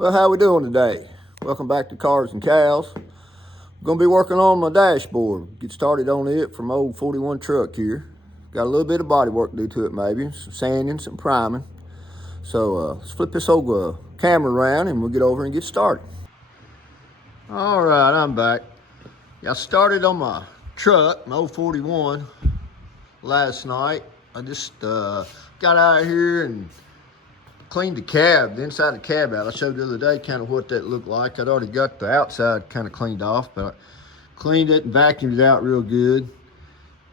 Well, how we doing today? Welcome back to Cars and Cows. I'm gonna be working on my dashboard. Get started on it from old 41 truck here. Got a little bit of body work to do to it maybe, some sanding, some priming. So let's flip this old camera around and we'll get over and get started. All right, I'm back. I started on my truck, my old 41, last night. I just got out of here and cleaned the cab, the inside of the cab out. I showed the other day kind of what that looked like. I'd already got the outside kind of cleaned off, but I cleaned it and vacuumed it out real good.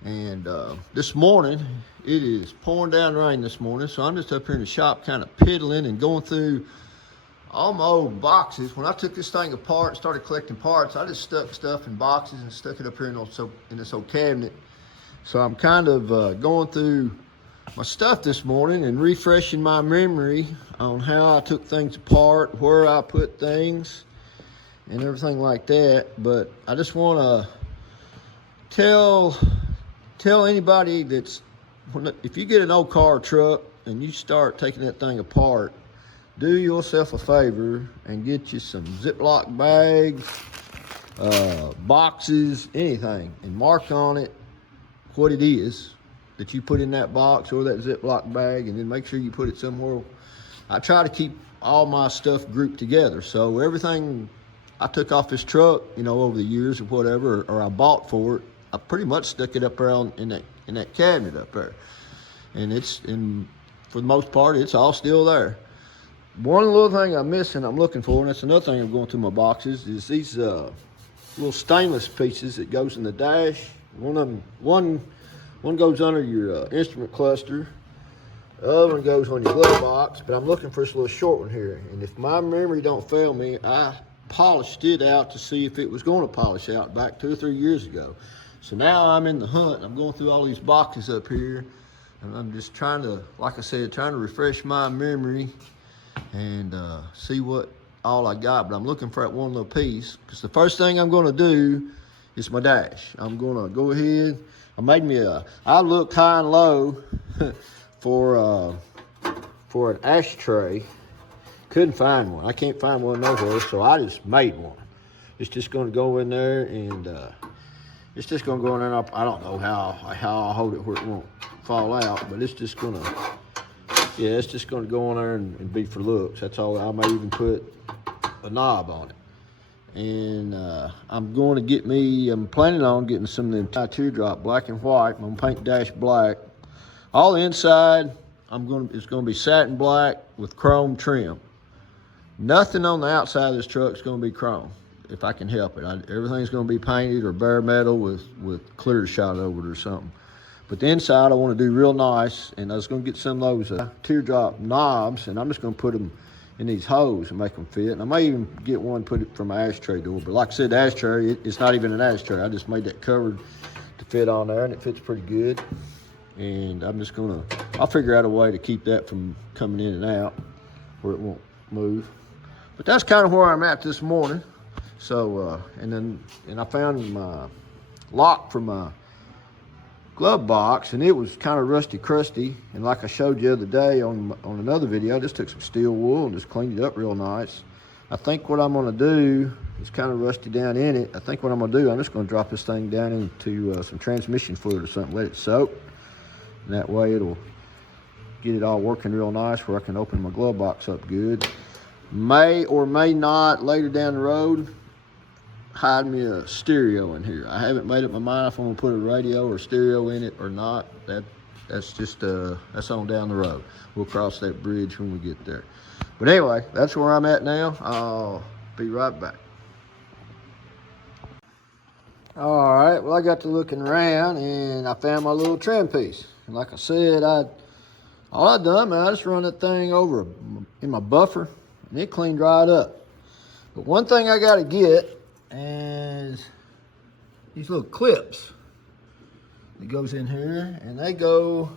And this morning, it is pouring down rain this morning, so I'm just up here in the shop kind of piddling and going through all my old boxes. When I took this thing apart and started collecting parts, I just stuck stuff in boxes and stuck it up here in this old cabinet. So I'm kind of going through my stuff this morning and refreshing my memory on how I took things apart, where I put things, and everything like that. But I just want to tell anybody if you get an old car or truck and you start taking that thing apart, do yourself a favor and get you some Ziploc bags, boxes, anything, and mark on it what it is that you put in that box or that Ziploc bag, and then make sure you put it somewhere. I try to keep all my stuff grouped together. So everything I took off this truck, over the years or whatever, or I bought for it, I pretty much stuck it up there in that cabinet up there. And for the most part, it's all still there. One little thing I'm missing, I'm looking for, and that's another thing I'm going through my boxes, is these little stainless pieces that goes in the dash. One goes under your instrument cluster. The other one goes on your glove box, but I'm looking for this little short one here. And if my memory don't fail me, I polished it out to see if it was going to polish out back 2 or 3 years ago. So now I'm in the hunt. I'm going through all these boxes up here, and I'm just trying to, like I said, trying to refresh my memory and see what all I got. But I'm looking for that one little piece, because the first thing I'm going to do is my dash. I'm going to go ahead. I looked high and low for an ashtray. Couldn't find one. I can't find one nowhere, so I just made one. It's just going to go in there, and it's just going to go in there. I don't know how I'll hold it where it won't fall out, but it's just going to go in there and be for looks. That's all. I may even put a knob on it. And I'm planning on getting some of them teardrop black and white. I'm gonna paint dash black. All the inside, it's gonna be satin black with chrome trim. Nothing on the outside of this truck is gonna be chrome, if I can help it. Everything's gonna be painted or bare metal with clear shot over it or something. But the inside, I want to do real nice, and I was gonna get some of those teardrop knobs, and I'm just gonna put them in these holes and make them fit. And I may even get one, put it from my ashtray door. But like I said, the ashtray, it's not even an ashtray. I just made that cover to fit on there, and it fits pretty good. And I'll figure out a way to keep that from coming in and out where it won't move. But that's kind of where I'm at this morning. So, and I found my lock from my glove box, and it was kind of rusty crusty, and like I showed you the other day on another video, I just took some steel wool and just cleaned it up real nice. I think what I'm going to do, it's kind of rusty down in it. I think what I'm going to do, I'm just going to drop this thing down into some transmission fluid or something, let it soak, and that way it'll get it all working real nice where I can open my glove box up good. May or may not later down the road hide me a stereo in here. I haven't made up my mind if I'm gonna put a radio or stereo in it or not. That's just that's on down the road. We'll cross that bridge when we get there. But anyway, that's where I'm at now. I'll be right back. All right, well, I got to looking around and I found my little trim piece. And like I said, all I done, man, I just run that thing over in my buffer and it cleaned right up. But one thing I gotta get is these little clips that goes in here, and they go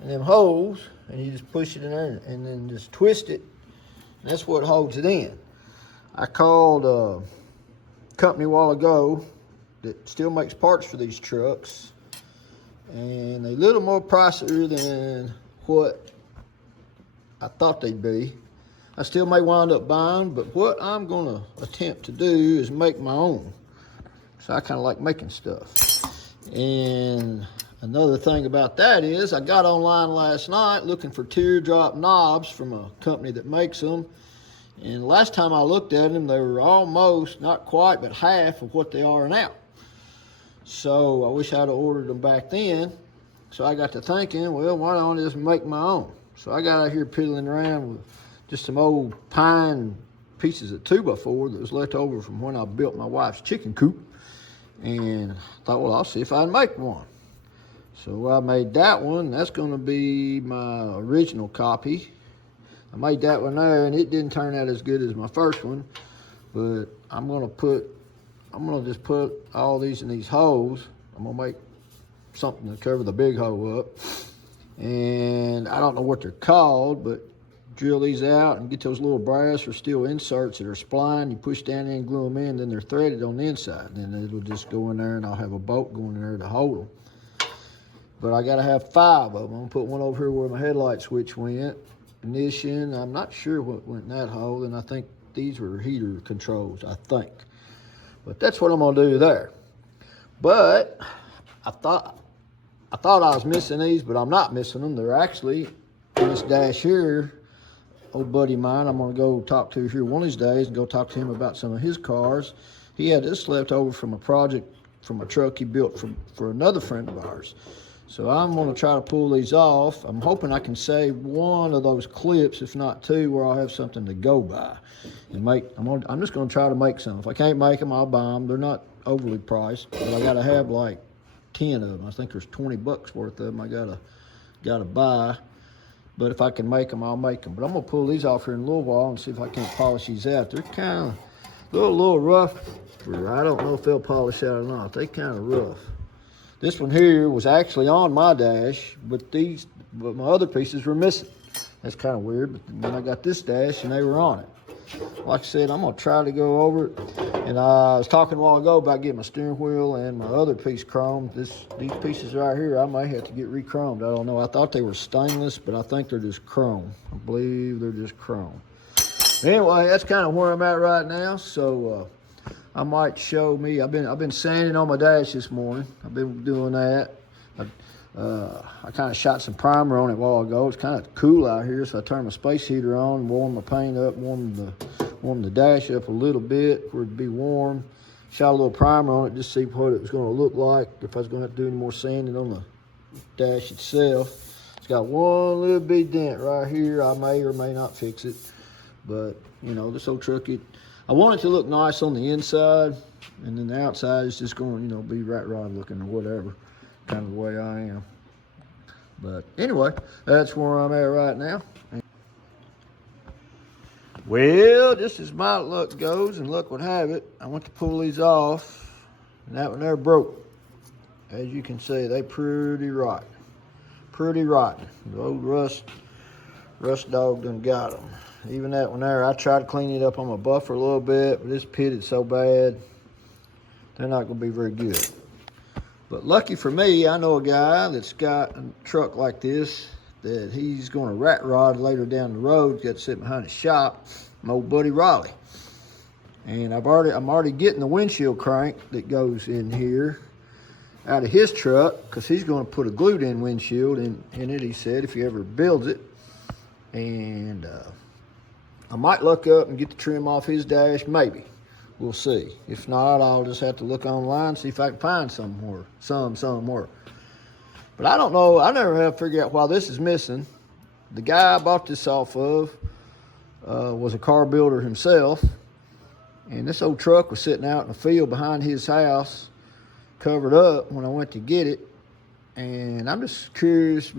in them holes, and you just push it in there and then just twist it, and that's what holds it in. I called a company a while ago that still makes parts for these trucks, and they're a little more pricier than what I thought they'd be. I still may wind up buying, but what I'm gonna attempt to do is make my own. So I kind of like making stuff. And another thing about that is I got online last night looking for teardrop knobs from a company that makes them. And last time I looked at them, they were almost, not quite, but half of what they are now. So I wish I'd have ordered them back then. So I got to thinking, well, why don't I just make my own? So I got out here piddling around with just some old pine pieces of 2x4 that was left over from when I built my wife's chicken coop. And I thought, well, I'll see if I can make one. So I made that one. That's going to be my original copy. I made that one there, and it didn't turn out as good as my first one. But I'm gonna just put all these in these holes. I'm gonna make something to cover the big hole up. And I don't know what they're called, but drill these out and get those little brass or steel inserts that are spline. You push down in and glue them in, then they're threaded on the inside. And then it'll just go in there, and I'll have a bolt going in there to hold them. But I gotta have 5 of them. I'm gonna put one over here where my headlight switch went. Ignition, I'm not sure what went in that hole, and I think these were heater controls, I think. But that's what I'm gonna do there. But I thought I was missing these, but I'm not missing them. They're actually in this dash here. Old buddy of mine, I'm gonna go talk to here one of these days and go talk to him about some of his cars. He had this left over from a project, from a truck he built for another friend of ours. So I'm gonna try to pull these off. I'm hoping I can save one of those clips, if not 2, where I'll have something to go by. And I'm just gonna try to make some. If I can't make them, I'll buy them. They're not overly priced, but I gotta have like 10 of them. I think there's 20 bucks worth of them I gotta buy. But if I can make them, I'll make them. But I'm gonna pull these off here in a little while and see if I can't polish these out. They're kind of a little rough. I don't know if they'll polish out or not. They kind of rough. This one here was actually on my dash, but my other pieces were missing. That's kind of weird, but then I got this dash and they were on it. Like I said, I'm gonna try to go over it. And I was talking a while ago about getting my steering wheel and my other piece chromed. These pieces right here, I may have to get re-chromed. I don't know. I thought they were stainless, but I think they're just chrome. I believe they're just chrome. Anyway, that's kind of where I'm at right now. So I might show me. I've been sanding on my dash this morning. I've been doing that. I kind of shot some primer on it a while ago. It's kind of cool out here, so I turned my space heater on, warmed my paint up, warmed the dash up a little bit for it to be warm. Shot a little primer on it just to see what it was going to look like, if I was going to have to do any more sanding on the dash itself. It's got one little big dent right here. I may or may not fix it, but you know, this old truck, I want it to look nice on the inside, and then the outside is just going to, you know, be ratrod looking or whatever, kind of the way I am. But anyway, that's where I'm at right now. Well, just as my luck goes, and luck would have it, I went to pull these off, and that one there broke. As you can see, they pretty rotten. Pretty rotten. The old rust dog done got them. Even that one there, I tried to clean it up on my buffer a little bit, but it's pitted so bad, they're not going to be very good. But lucky for me, I know a guy that's got a truck like this that he's going to rat rod later down the road. He's got to sit behind his shop, my old buddy Raleigh. And I'm already getting the windshield crank that goes in here out of his truck, because he's going to put a glued-in windshield in it, he said, if he ever builds it. And I might look up and get the trim off his dash, maybe. We'll see. If not, I'll just have to look online and see if I can find somewhere. But I don't know. I never have figured out why this is missing. The guy I bought this off of was a car builder himself. And this old truck was sitting out in the field behind his house, covered up when I went to get it. And I'm just curious,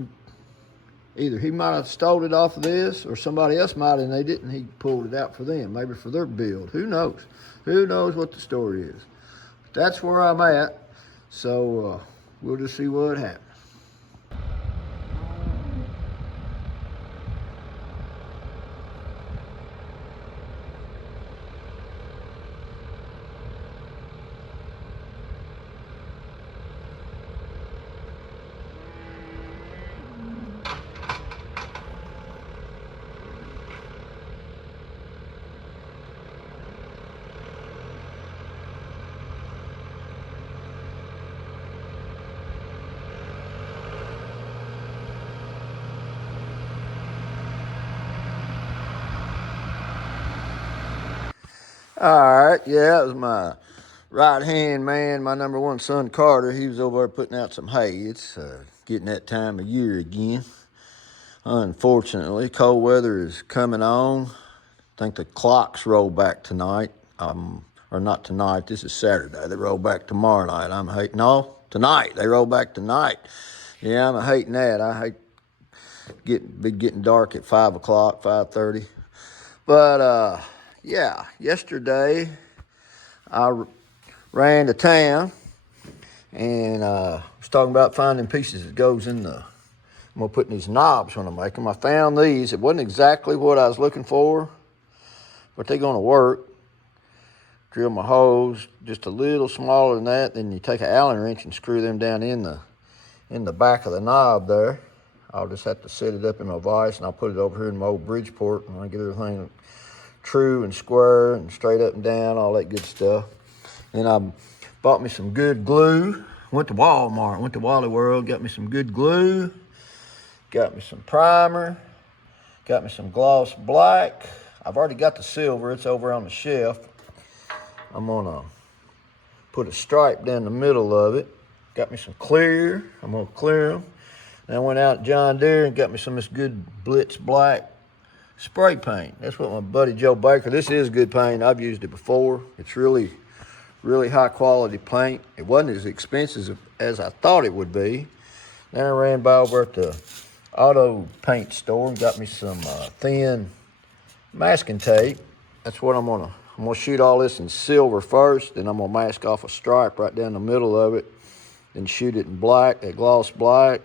either he might have stole it off of this, or somebody else might have, and they didn't. He pulled it out for them, maybe for their build. Who knows? Who knows what the story is? But that's where I'm at. So we'll just see what happens. All right, yeah, that was my right-hand man, my number one son, Carter. He was over there putting out some hay. It's getting that time of year again. Unfortunately, cold weather is coming on. I think the clocks roll back tonight. Or not tonight, this is Saturday. They roll back tomorrow night. I'm hating, no, tonight. They roll back tonight. Yeah, I'm hating that. I hate getting dark at 5 o'clock, 5:30. But, yeah, yesterday I ran to town and was talking about finding pieces that goes in I'm going to put in these knobs when I make them. I found these. It wasn't exactly what I was looking for, but they're going to work. Drill my holes just a little smaller than that. Then you take an Allen wrench and screw them down in the back of the knob there. I'll just have to set it up in my vise, and I'll put it over here in my old Bridgeport, and I'll get everything true and square and straight up and down, all that good stuff. Then I bought me some good glue. Went to Walmart, went to Wally World, got me some good glue, got me some primer, got me some gloss black. I've already got the silver, it's over on the shelf. I'm gonna put a stripe down the middle of it. Got me some clear, I'm gonna clear them. Then I went out to John Deere and got me some of this good Blitz Black spray paint. That's what my buddy Joe Baker, this is good paint, I've used it before. It's really high quality paint. It wasn't as expensive as I thought it would be. Then I ran by over at the auto paint store and got me some thin masking tape. That's what I'm gonna shoot all this in silver first, then I'm gonna mask off a stripe right down the middle of it, then shoot it in black, that gloss black.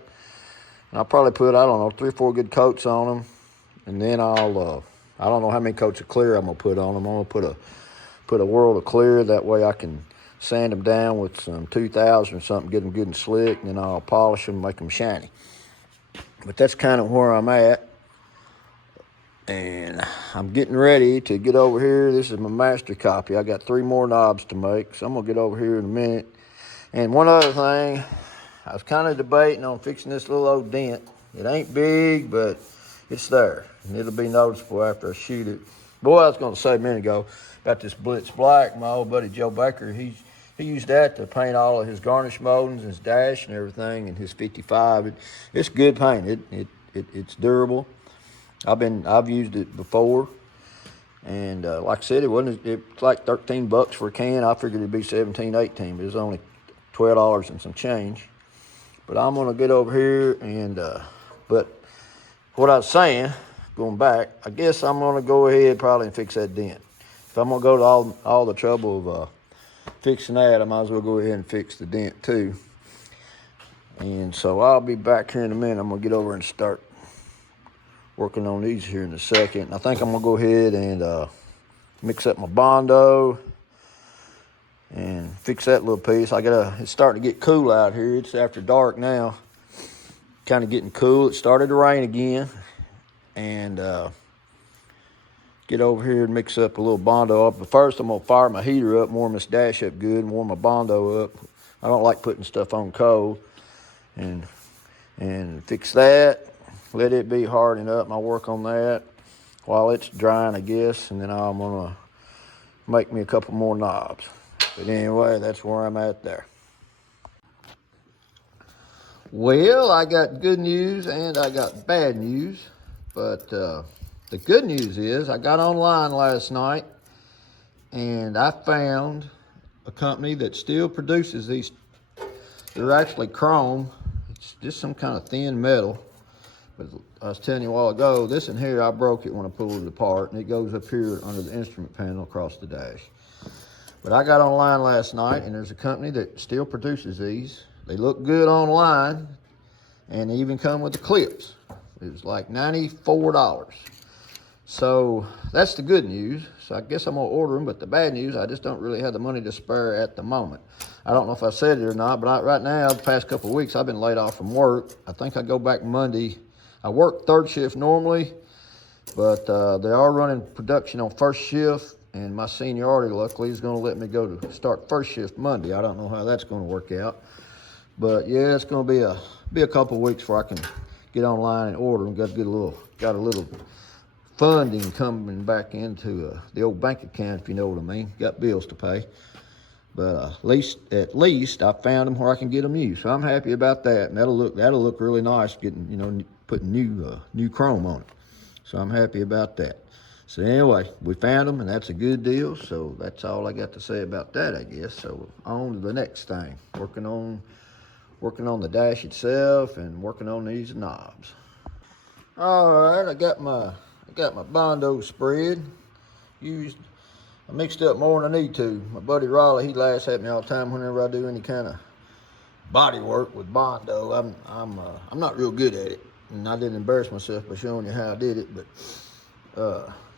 And I'll probably put, I don't know, 3 or 4 good coats on them. And then I'll, I don't know how many coats of clear I'm gonna put on them. I'm gonna put a world of clear, that way I can sand them down with some 2000 or something, get them good and slick, and then I'll polish them, make them shiny. But that's kind of where I'm at. And I'm getting ready to get over here. This is my master copy. I got 3 more knobs to make, so I'm gonna get over here in a minute. And one other thing, I was kind of debating on fixing this little old dent. It ain't big, but it's there, and it'll be noticeable after I shoot it. Boy, I was gonna say a minute ago about this Blitz Black. My old buddy Joe Baker, he used that to paint all of his garnish moldings, his dash and everything, and his 55. It's good paint. It's durable. I've used it before, and like I said, it's like $13 for a can. I figured it'd be 17, 18, but it was only $12 and some change. But I'm gonna get over here and but what I was saying, going back, I guess I'm gonna go ahead probably and fix that dent. If I'm gonna go to all the trouble of fixing that, I might as well go ahead and fix the dent too. And so I'll be back here in a minute. I'm gonna get over and start working on these here in a second. I think I'm gonna go ahead and mix up my Bondo and fix that little piece. It's starting to get cool out here. It's after dark now, kind of getting cool. It started to rain again, and get over here and mix up a little Bondo up. But first I'm gonna fire my heater up, warm this dash up good, and warm my Bondo up. I don't like putting stuff on cold. And fix that. Let it be hardening up, and I'll work on that while it's drying, I guess, and then I'm gonna make me a couple more knobs. But anyway, that's where I'm at there. Well, I got good news and I got bad news, but the good news is I got online last night and I found a company that still produces these. They're actually chrome. It's just some kind of thin metal. But I was telling you a while ago, this in here, I broke it when I pulled it apart, and it goes up here under the instrument panel across the dash. But I got online last night, and there's a company that still produces these. They look good online, and they even come with the clips. It was like $94. So that's the good news. So I guess I'm gonna order them, but the bad news, I just don't really have the money to spare at the moment. I don't know if I said it or not, but right now, the past couple of weeks, I've been laid off from work. I think I go back Monday. I work 3rd shift normally, but they are running production on 1st shift, and my seniority, luckily, is gonna let me go to start 1st shift Monday. I don't know how that's gonna work out. But yeah, it's gonna be a couple of weeks before I can get online and order them. Got a little funding coming back into the old bank account, if you know what I mean. Got bills to pay. But at least I found them where I can get them used. So I'm happy about that, and that'll look really nice getting, you know, putting new chrome on it. So I'm happy about that. So anyway, we found them, and that's a good deal. So that's all I got to say about that, I guess. So on to the next thing. Working on the dash itself and working on these knobs. All right, I got my Bondo spread used. I mixed up more than I need to. My buddy Raleigh, he laughs at me all the time whenever I do any kind of body work with Bondo. I'm not real good at it, and I didn't embarrass myself by showing you how I did it. But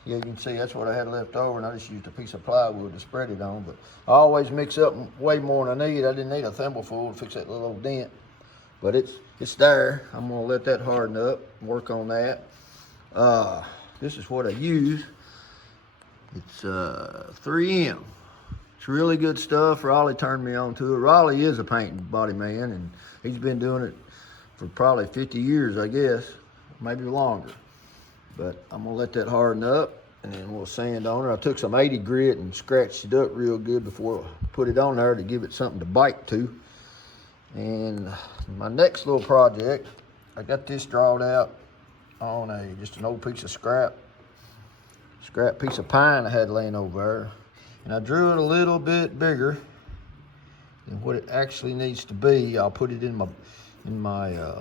yeah, you can see that's what I had left over, and I just used a piece of plywood to spread it on. But I always mix up way more than I need. I didn't need a thimbleful to fix that little dent, but it's there. I'm gonna let that harden up and work on that. This is what I use. It's 3M. It's really good stuff. Raleigh turned me on to it. Raleigh is a paint body man, and he's been doing it for probably 50 years, I guess, maybe longer. But I'm gonna let that harden up, and then we'll sand on it. I took some 80 grit and scratched it up real good before I put it on there to give it something to bite to. And my next little project, I got this drawn out on just an old piece of scrap piece of pine I had laying over there, and I drew it a little bit bigger than what it actually needs to be. I'll put it in my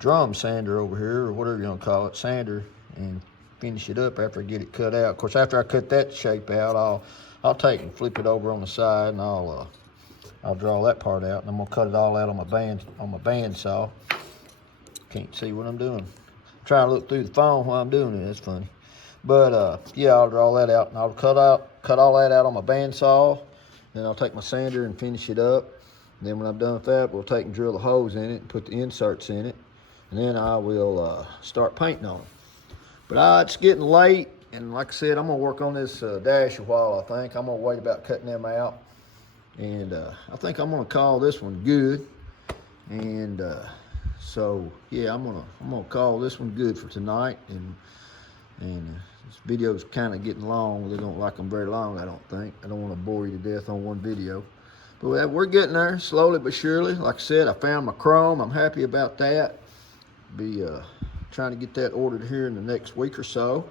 drum sander over here, or whatever you want to call it, sander, and finish it up after I get it cut out. Of course, after I cut that shape out, I'll take and flip it over on the side, and I'll draw that part out, and I'm gonna cut it all out on my band saw. Can't see what I'm doing. I'm trying to look through the phone while I'm doing it. That's funny. But yeah, I'll draw that out, and I'll cut all that out on my bandsaw. Then I'll take my sander and finish it up. And then when I'm done with that, we'll take and drill the holes in it and put the inserts in it. And then I will start painting on it. But it's getting late, and like I said, I'm gonna work on this dash a while. I think I'm gonna wait about cutting them out, and I think I'm gonna call this one good. And so yeah, I'm gonna call this one good for tonight. And this video's kind of getting long. They don't like them very long, I don't think. I don't want to bore you to death on one video. But we're getting there, slowly but surely. Like I said, I found my chrome. I'm happy about that. Be trying to get that ordered here in the next week or so.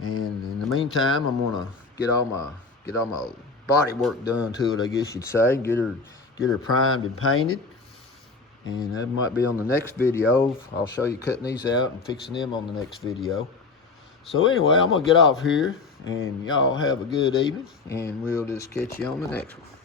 And in the meantime, I'm gonna get all my body work done to it, I guess you'd say. Get her primed and painted. And that might be on the next video. I'll show you cutting these out and fixing them on the next video. So anyway, I'm gonna get off here, and y'all have a good evening, and we'll just catch you on the next one.